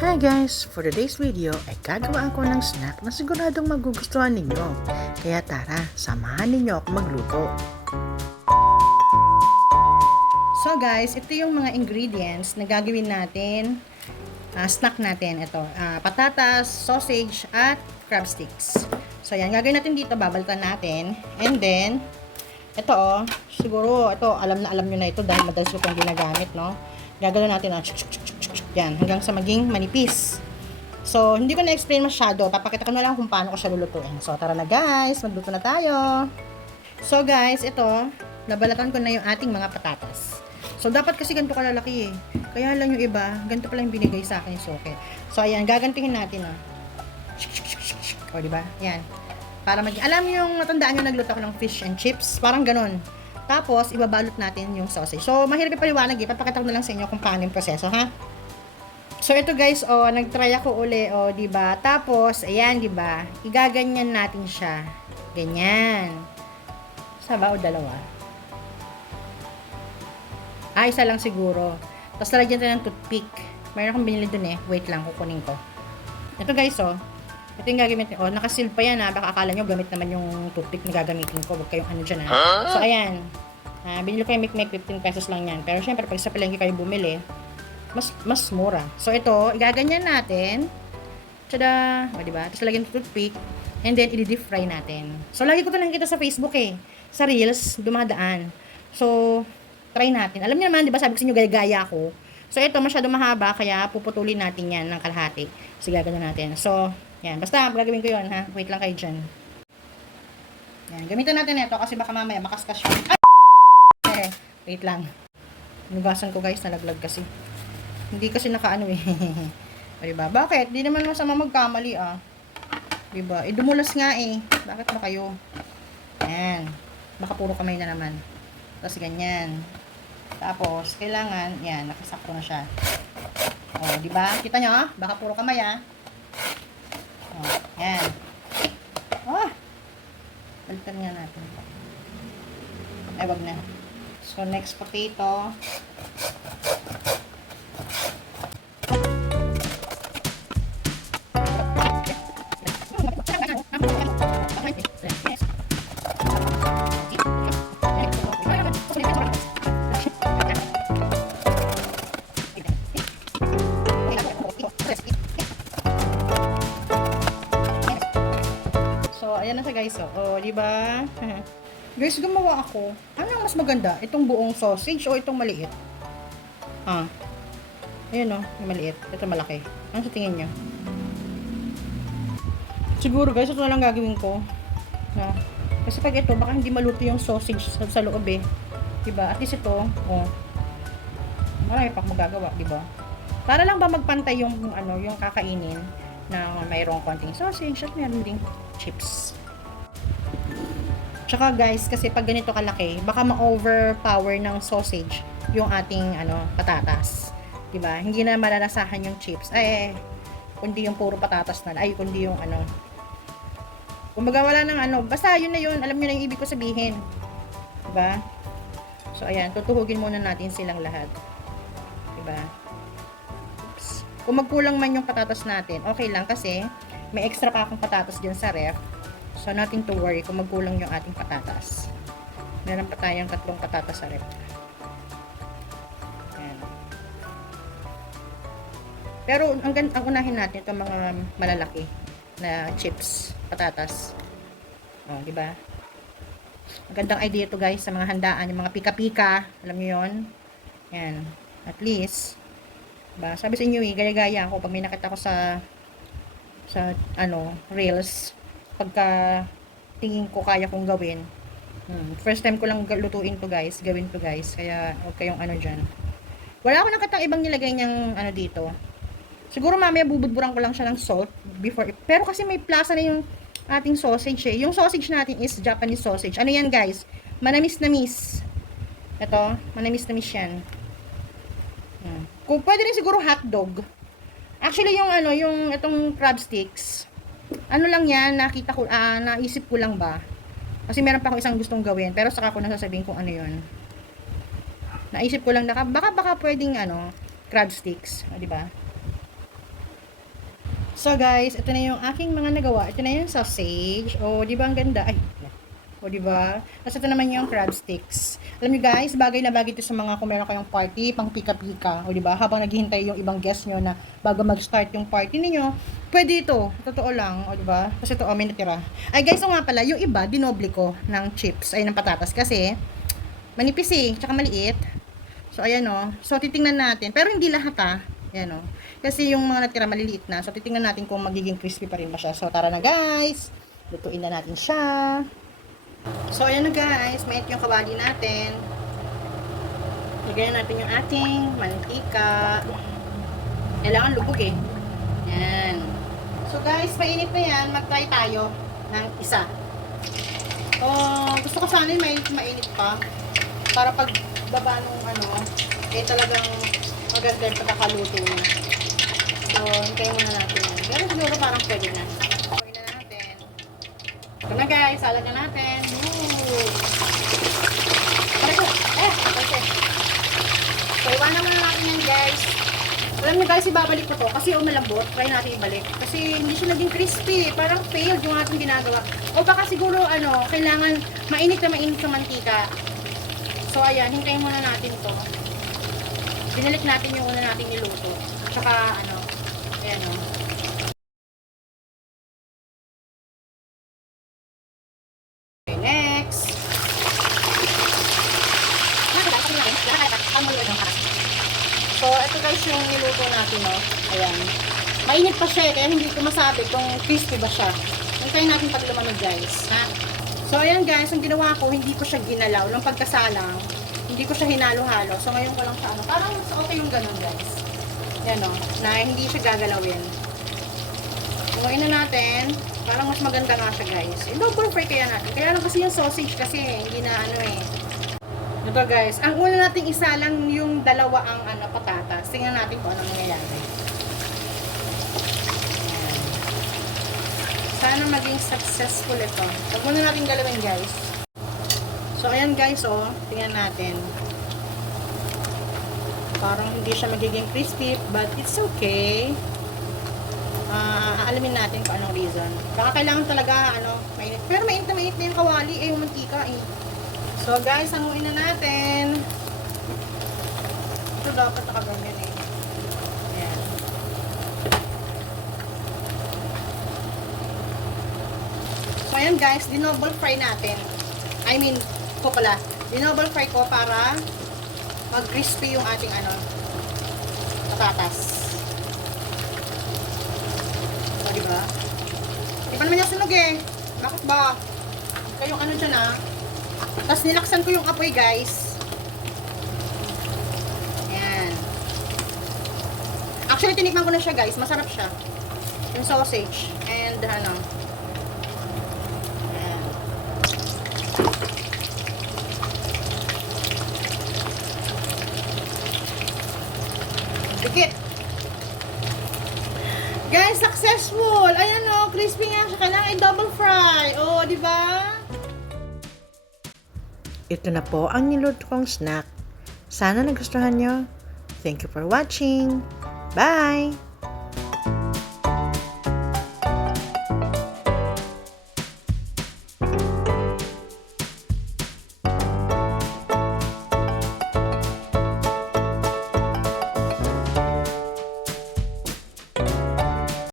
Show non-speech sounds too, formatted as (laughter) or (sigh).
Hi guys! For today's video ay gagawa ako ng snack na siguradong magugustuhan ninyo. Kaya tara, samahan ninyo ako magluto. So guys, ito yung mga ingredients na gagawin natin, ah, snack natin. Ito, ah, patatas, sausage, at crab sticks. So yan, gagawin natin dito, babaltan natin. And then, ito oh, siguro, ito, alam na alam nyo na ito dahil madalas ko itong ginagamit, no? Gagawin natin, chuk, yan, hanggang sa maging manipis. So, hindi ko na-explain masyado. Papakita ko na lang kung paano ko siya lulutuin. So, tara na guys, magluto na tayo. So, guys, ito, nabalatan ko na yung ating mga patatas. So, dapat kasi ganito kalalaki eh. Kaya lang yung iba, ganito pala yung binigay sa akin yung soke. So, ayan, gagantihin natin ah. O, diba? Yan. Para mag... Alam niyo yung matandaan yung nagluto ako ng fish and chips? Parang ganun. Tapos, ibabalot natin yung sausage. So, mahirap ipaliwanag eh. Papakita ko na lang sa inyo kung paano yung proseso, ha? So, ito guys, oh, nag-try ako uli, oh, di ba? Tapos, ayan, di ba? Igaganyan natin siya. Ganyan. Isa ba o dalawa? Ah, isa lang siguro. Tapos, lalagyan tayo ng toothpick. Mayroon akong binili dun eh. Wait lang, kukunin ko. Ito guys, oh. Ito yung gagamitin. Oh, nakasil pa yan ha. Baka akala nyo gamit naman yung toothpick na gagamitin ko. Huwag kayong ano dyan ha. So, ayan. Ah, binili ko yung Mikmek 15 pesos lang yan. Pero syempre, pag sa palengke kayo bumili, mas mas mura. So, ito, igaganyan natin. Tada! O, diba? Tapos lagyan ng toothpick. And then, i-deep fry natin. So, lagi ko ito nakikita sa Facebook eh. Sa Reels, dumadaan. So, try natin. Alam niyo naman, di ba, sabi ko sa inyo, gaya-gaya ako. So, ito, masyado mahaba, kaya puputulin natin yan ng kalahati. So, gagawin natin. So, yan. Basta, gagawin ko yun, ha? Wait lang kayo dyan. Yan. Gamitin natin ito kasi baka mamaya makaskas yun. Ay! Eh, wait lang. Nugasan ko, guys. Nalaglag kasi. Hindi kasi nakaano eh. (laughs) o, diba? Bakit? Di naman masama magkamali, ah. Diba? Eh, dumulas nga eh. Bakit ba kayo? Yan. Baka puro kamay na naman. Tapos, ganyan. Tapos, kailangan, yan, nakasakto na siya. O, di ba? Kita nyo, ah? Baka puro kamay, ah. O, yan. Oh! Balitan nga natin. Ay, wag na. So, next potato. Ayan na siya guys. Oh, oh di ba? (laughs) guys, gumawa ako. Ano mas maganda? Itong buong sausage o itong maliit? Ah. Ayan oh, yung maliit. Ito malaki. Ano sa tingin nyo? Siguro guys, ito na lang gagawin ko. Na, kasi pag ito, baka hindi maluto yung sausage sa, sa loob eh. Diba? At least ito, oh. Marami pa akong magagawa, diba? Para lang ba magpantay yung ano, yung kakainin na mayroong konting sausage at meron ding chips. Tsaka guys, kasi pag ganito kalaki, baka ma-overpower ng sausage yung ating ano, patatas. 'Di ba? Hindi na malalasahan yung chips. Ay, kundi yung puro patatas na. Ay, kundi yung ano. Kumbaga wala nang ano, basta yun na yun, alam niyo na yung ibig ko sabihin. 'Di ba? So ayan, tutuhugin muna natin silang lahat. 'Di ba? Kung magkulang man yung patatas natin, okay lang kasi may extra pa akong patatas dyan sa ref. So, nothing to worry kung magkulang yung ating patatas. Meron pa tayong tatlong patatas sa ref. Ayan. Pero, ang, ang unahin natin itong mga malalaki na chips, patatas. O, di ba? Ang gandang idea to guys sa mga handaan, yung mga pika-pika. Alam niyo yon Yan. At least, ba sabi sa inyo eh, gaya-gaya ako pag may nakita ko sa sa ano, reels pagka tingin ko kaya kong gawin. Hmm, first time ko lang lutuin to guys, gawin to guys. Kaya huwag kayong ano dyan. Wala ako nakatang ibang nilagay niyang ano dito. Siguro mamaya bubudburan ko lang siya ng salt before. Pero kasi may plasa na yung ating sausage eh. Yung sausage natin is Japanese sausage. Ano yan guys? Manamis na miss. Ito, manamis na miss yan. Hmm. Kung pwede rin siguro hotdog. Actually, yung ano, yung itong crab sticks, ano lang yan, nakita ko, ah, naisip ko lang ba. Kasi meron pa akong isang gustong gawin, pero saka ko nasasabihin kung ano yun. Naisip ko lang na, baka, baka pwedeng, ano, crab sticks, ah, di ba? So guys, ito na yung aking mga nagawa. Ito na yung sausage. O, di ba ang ganda? Ay, o, di ba? Tapos ito naman yung crab sticks. Alam niyo guys, bagay na bagay ito sa mga kung meron kayong party, pang pika-pika. O, di ba? Habang naghihintay yung ibang guest nyo na bago mag-start yung party ninyo, pwede ito. Totoo lang. O, di ba? Kasi ito, o, may natira. Ay guys, o nga pala, yung iba, dinoble ko ng chips, ay ng patatas. Kasi, manipis eh, tsaka maliit. So, ayan o. So, titingnan natin. Pero hindi lahat ah. Ayan o. Kasi yung mga natira maliliit na. So, titingnan natin kung magiging crispy pa rin ba siya. So, tara na guys. Lutuin na natin siya. So, ayan na guys. Mait yung kawali natin. Lagyan natin yung ating mantika. Kailangan lubog eh. Yan. So, guys, mainit na yan. Mag-try tayo ng isa. Oh, gusto ko sana yung mainit, mainit pa. Para pag baba nung ano, eh talagang maganda yung pagkakaluto niya. So, hintayin muna natin. Pero siguro parang pwede na. Na natin. Ito na guys, salad na natin. Ko, eh, kasi. So, iwanan muna natin yan guys. Alam niyo guys, ibabalik ko to kasi umalambot. Try natin ibalik. Kasi hindi siya naging crispy. Parang failed yung ating ginagawa. O baka siguro, ano, kailangan mainit na mainit sa mantika. So, ayan, hintayin muna natin to. Binalik natin yung una nating niluto. Tsaka, ano, ayan o. Okay, next. So, ito guys yung niluto natin, no? Ayan. Siya, eh, kaya hindi ko masabi kung crispy ba siya. Hintayin natin pag lumamig, guys. Ha? So, ayan guys, ang ginawa ko, hindi ko siya ginalaw. Nung pagkasalang, hindi ko siya hinalo-halo. So, ngayon ko lang siya, ano, parang mas okay yung ganun, guys. Yan, o, na hindi siya gagalawin. Ngayon na natin, parang mas maganda nga siya, guys. Double fry kaya natin. Kaya lang kasi yung sausage kasi, hindi na ano eh. Ito guys, ang una nating isa lang yung dalawa ang ano, patatas. Tingnan natin kung ano mangyayari. Sana maging successful ito. Huwag muna natin galawin guys. So ayan guys oh, tingnan natin. Parang hindi siya magiging crispy, but it's okay. Ah, aalamin natin kung anong reason. Baka kailangan talaga ano, mainit. Pero mainit na mainit na yung kawali, eh yung mantika eh. So guys, hanguin na natin. Ito dapat nakaganyan eh. Ayan. So ayan guys, dinoble fry natin. I mean, ko pala. Dinoble fry ko para mag-crispy yung ating ano, patatas. So, diba? Di pa naman yung sunog eh. Bakit ba? Kayong ano dyan ah. Tapos nilaksan ko yung apoy, guys. Ayan. Actually, tinikman ko na siya, guys. Masarap siya. Yung sausage. And, ano. Ayan. Dikit. Guys, successful! Ayan o, crispy nga siya. Kailangan i-double fry. O, di ba? Ito na po ang niluto kong snack. Sana nagustuhan nyo. Thank you for watching. Bye!